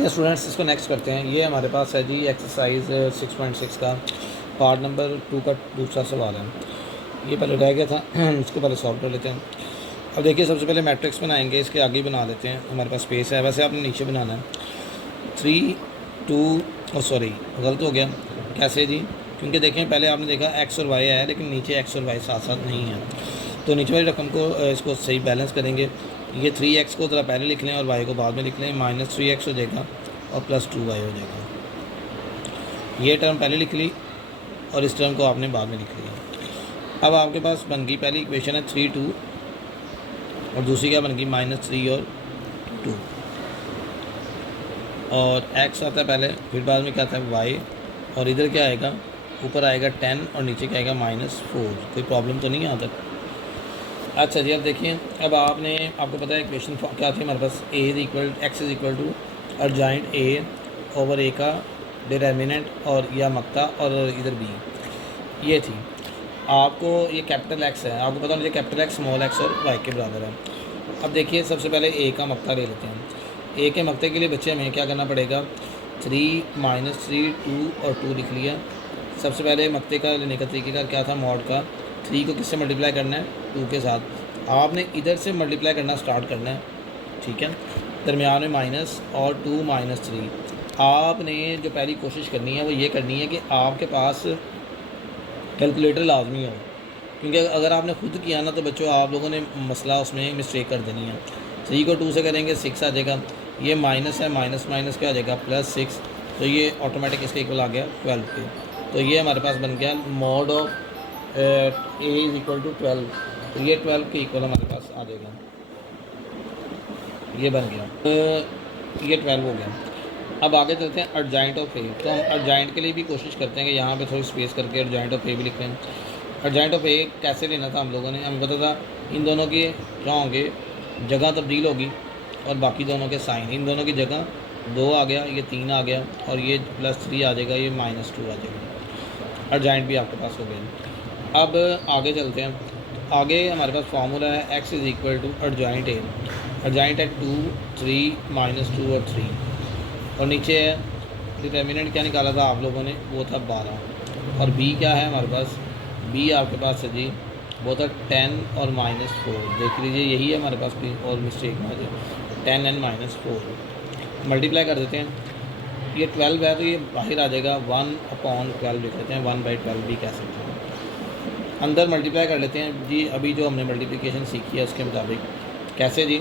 ये स्टूडेंट्स इसको नेक्स्ट करते हैं। ये हमारे पास है जी एक्सरसाइज 6.6 का पार्ट नंबर 2 का दूसरा सवाल है। ये पहले रह गया था, इसको पहले सॉल्व कर लेते हैं। अब देखिए सबसे पहले मैट्रिक्स बनाएंगे, इसके आगे बना लेते हैं, हमारे पास स्पेस है। वैसे आपने नीचे बनाना है 3 2 सॉरी गलत हो गया। कैसे जी? क्योंकि देखें पहले आपने देखा एक्स और वाई है, लेकिन नीचे एक्स और वाई साथ साथ नहीं है, तो नीचे वाली रकम को इसको सही बैलेंस करेंगे। ये 3x को ज़रा पहले लिख लें और y को बाद में लिख लें, -3x हो जाएगा और +2y हो जाएगा। ये टर्म पहले लिख ली और इस टर्म को आपने बाद में लिख लिया। अब आपके पास बन गई पहली इक्वेशन है 3 2 और दूसरी क्या बन गई -3 और 2, और x आता है पहले, फिर बाद में क्या आता है y, और इधर क्या आएगा, ऊपर आएगा 10 और नीचे क्या आएगा -4। कोई प्रॉब्लम तो नहीं है यहाँ तक? अच्छा जी, अब देखिए अब आपको पता है इक्वेशन क्या थी हमारे पास, x is equal to adjoint a over a का डिटर्मिनेंट और या मक्ता और इधर b, ये थी। आपको ये कैपिटल x है, आपको पता मुझे कैपिटल x स्मॉल x और y के बराबर है। अब देखिए सबसे पहले a का मक्ता ले लेते हैं। a के मक्ते के लिए बच्चे हमें क्या करना पड़ेगा, 3 -3 2 और 2 लिख लिया। सबसे पहले मक्ते का लेने का तरीक़ेकार क्या था, मॉड का 3 को किससे मल्टीप्लाई करना है, 2 के साथ। आपने इधर से मल्टीप्लाई करना स्टार्ट करना है, ठीक है, दरमियान में माइनस और 2 -3। आपने जो पहली कोशिश करनी है वो ये करनी है कि आपके पास कैलकुलेटर लाजमी हो, क्योंकि अगर आपने खुद किया ना तो बच्चों आप लोगों ने मसला उसमें मिस्टेक कर देनी है। 3 को 2 से करेंगे 6 आ जाएगा, ये माइनस है, माइनस माइनस क्या आ जाएगा +6, तो ये ऑटोमेटिक इसके इक्वल आ गया 12 के। तो ये हमारे पास बन गया mod of a is equal to 12, तो ये 12 के इक्वल हमारे पास आ जाएगा, ये बन गया, तो ये 12 हो गया। अब आगे चलते हैं अर्जाइंट ऑफ ए। तो हम अर्जाइंट के लिए भी कोशिश करते हैं कि यहाँ पे थोड़ी स्पेस करके अर्जाइंट ऑफ ए भी लिख लें। अर्जाइंट ऑफ ए कैसे लेना था हम लोगों ने, हमें पता था इन दोनों के क्या होंगे, जगह तब्दील होगी और बाकी दोनों के साइन, इन दोनों की जगह 2 आ गया, ये 3 आ गया और ये +3 आ जाएगा, ये -2 आ जाएगा। अर्जाइंट भी आपके पास हो गया। अब आगे चलते हैं, आगे हमारे पास फार्मूला है x इज़ इक्वल टू अर्जाइंट ए। अर्जाइंट है 2 3 -2 और 3, और नीचे है डिटर्मिनेंट क्या निकाला था आप लोगों ने, वो था 12, और b क्या है हमारे पास, b आपके पास है जी वो था 10 और -4। देख लीजिए यही है हमारे पास भी, और मिस्टेक ना जाए, 10 और -4 मल्टीप्लाई कर देते हैं। ये 12 है तो ये बाहर आ जाएगा 1/12 लिख लेते हैं, 1/12 भी कह सकते हैं। अंदर मल्टीप्लाई कर लेते हैं जी, अभी जो हमने मल्टीप्लिकेशन सीखी है उसके मुताबिक। कैसे जी,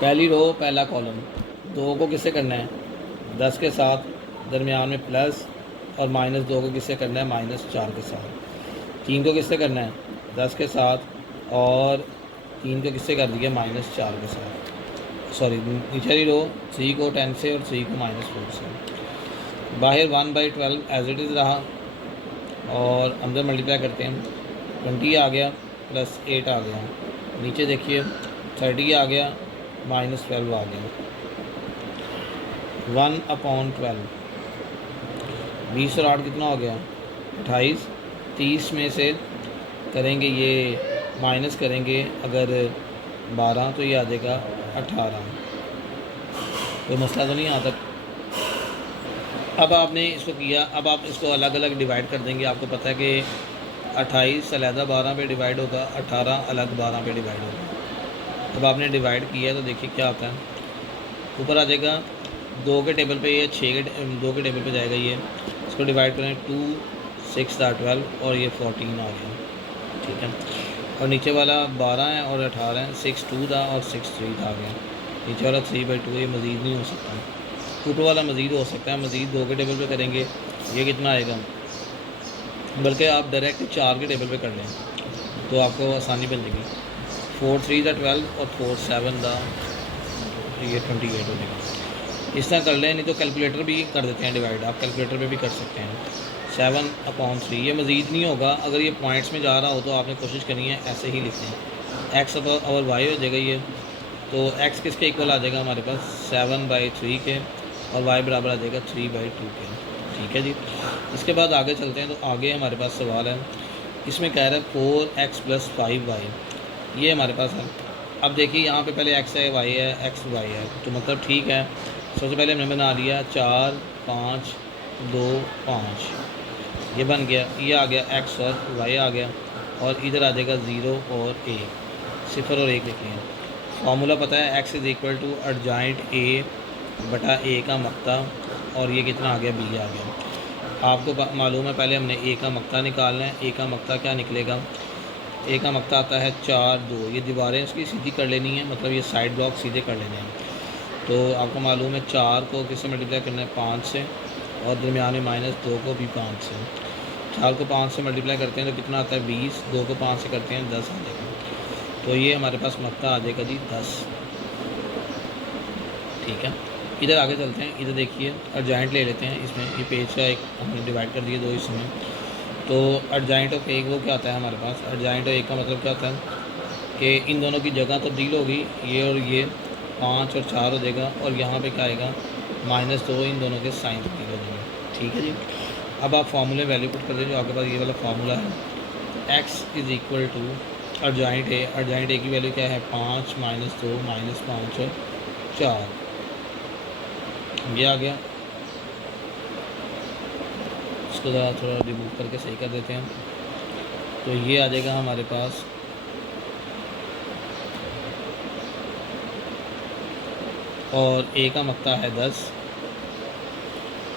पहली रो पहला कॉलम, 2 को किससे करना है 10 के साथ, दरमियान में प्लस, और -2 को किससे करना है -4 के साथ। 3 को किससे करना है 10 के साथ, और 3 को किससे कर दिया -4 के साथ। सॉरी नीचे रो 3 को 10 से और 3 को -4 से। बाहर 1/12 एज इट इज़ रहा, और अंदर मल्टीप्लाई करते हैं, 20 आ गया +8 आ गया, नीचे देखिए 30 आ गया -12 आ गया, 1/12। 20 और 8 कितना हो गया 28। 30 में से करेंगे ये माइनस करेंगे अगर 12, तो ये आ जाएगा 18। कोई मसला तो नहीं आता। अब आपने इसको किया, अब आप इसको अलग अलग डिवाइड कर देंगे। आपको पता है कि 28 अलहदा 12 पे डिवाइड होगा, 18 अलग 12 पे डिवाइड होगा। अब आपने डिवाइड किया तो देखिए क्या होता है, ऊपर आ जाएगा 2 के टेबल पे, ये 2 के टेबल पे जाएगा, ये इसको डिवाइड करें 2 6 12 और ये 14 आ गया, ठीक है। और नीचे वाला 12 है और 18 है, 6 2 था और 6 3 था आ गया। नीचे वाला 3/2, ये मज़ीद नहीं हो सकता, ऊपर वाला मज़ीद हो सकता है। मज़ीद 2 के टेबल पे करेंगे, ये कितना आएगा, बल्कि आप डायरेक्ट 4 के टेबल पे कर लें तो आपको आसानी बन जाएगी। 4 3 12 और 4 7 था, ये 28 हो जाएगा। इस तरह कर लें, नहीं तो कैलकुलेटर भी कर देते हैं डिवाइड, आप कैलकुलेटर पे भी कर सकते हैं। 7/3, ये मज़ीद नहीं होगा। अगर ये पॉइंट्स में जा रहा हो तो आपने कोशिश करनी है ऐसे ही लिखें, x और y हो जाएगा ये, तो x किसके इक्वल आ जाएगा हमारे पास 7/3 के, और y बराबर आ जाएगा 3/2 के, ठीक है जी। इसके बाद आगे चलते हैं, तो आगे हमारे पास सवाल है, इसमें कह रहा है 4x + 5y, ये हमारे पास है। अब देखिए यहाँ पे पहले एक्स है, वाई है, एक्स वाई है, तो मतलब ठीक है। सबसे पहले हमने बना लिया 4 5 2 5, ये बन गया। ये आ गया एक्स और वाई आ गया, और इधर आ जाएगा 0 और 1, 0 और 1 लिखे हैं। फार्मूला पता है, x is equal to adjoint A बटा ए का मक्ता, और ये कितना आ गया, बी आ गया। आपको मालूम है पहले हमने ए का मक्ता निकालना है। ए का मक्ता क्या निकलेगा, ए का मक्ता आता है 4 2, ये दीवारें उसकी सीधी कर लेनी है, मतलब ये साइड ब्लॉक सीधे कर लेने हैं। तो आपको मालूम है 4 को किससे मल्टीप्लाई करना है, 5 से, और दरमियान में -2 को भी 5 से। 4 को 5 से मल्टीप्लाई करते हैं तो कितना आता है 20, 2 को 5 से करते हैं 10 आ जाएगा। तो ये हमारे पास मक्ता आ जाएगा जी 10। ठीक है, इधर आगे चलते हैं। इधर देखिए एडजॉइंट ले लेते हैं। इसमें ये पेज का एक हमने डिवाइड कर दिया 2 हिस्सों में। तो एडजॉइंट ऑफ एक वो क्या आता है हमारे पास, एडजॉइंट ऑफ एक का मतलब क्या होता है कि इन दोनों की जगह तब्दील होगी, ये और ये 5 और 4 हो जाएगा, और यहाँ पे क्या आएगा -2, इन दोनों के साइन तब्दील हो जाएंगे। ठीक है जी। अब आप फार्मूले वैल्यू पुट कर दें, जो आपके पास ये वाला फार्मूला है, x is equal to adjoint A. Adjoint A की वैल्यू क्या है, 5 -2 -5 और 4, ये आ गया। इसको ज़रा थोड़ा रिमूव करके सही कर देते हैं। तो ये आ जाएगा हमारे पास और ए का मक्ता है 10,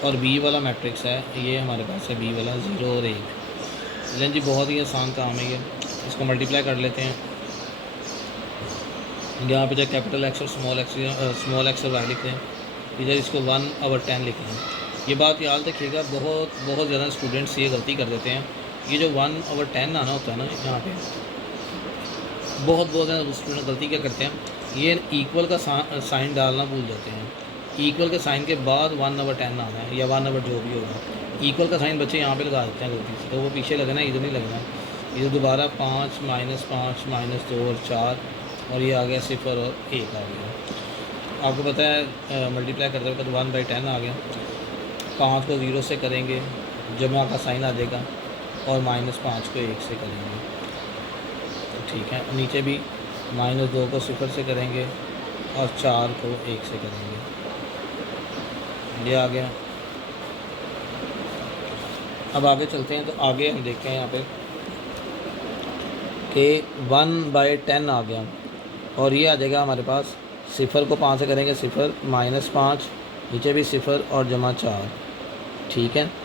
और बी वाला मैट्रिक्स है, ये हमारे पास है बी वाला 0 और 1। लेकिन जी बहुत ही आसान काम है ये। इसको मल्टीप्लाई कर लेते हैं। यहाँ पे चाहे कैपिटल एक्स और स्मॉल एक्स और वाई लिखते हैं, इधर इसको 1/10 लिख लें। ये बात याद रखिएगा, बहुत ज़्यादा स्टूडेंट्स ये गलती कर देते हैं। ये जो 1/10 आना होता है ना, यहाँ पे बहुत ज़्यादा स्टूडेंट गलती क्या करते हैं, ये इक्वल का साइन डालना भूल जाते हैं। इक्वल के साइन के बाद 1/10 आना है, या 1/ जो भी होगा। इक्वल का साइन बच्चे यहाँ पे लगा देते हैं गलती से, तो वो पीछे लगना है, इधर नहीं लगना। इधर दोबारा 5 -5 -2 और 4, और ये आ गया 0 और 1 आ गया। आपको पता है मल्टीप्लाई करते वक्त 1/10 आ गया। 5 को 0 से करेंगे, जमा का साइन आ जाएगा, और -5 को 1 से करेंगे। ठीक है, नीचे भी -2 को 0 से करेंगे, और 4 को 1 से करेंगे, ये आ गया। अब आगे चलते हैं। तो आगे हम देखते हैं यहाँ पे कि 1/10 आ गया, और ये आ जाएगा हमारे पास 0 को 5 से करेंगे 0, -5, नीचे भी 0 और जमा 4। ठीक है।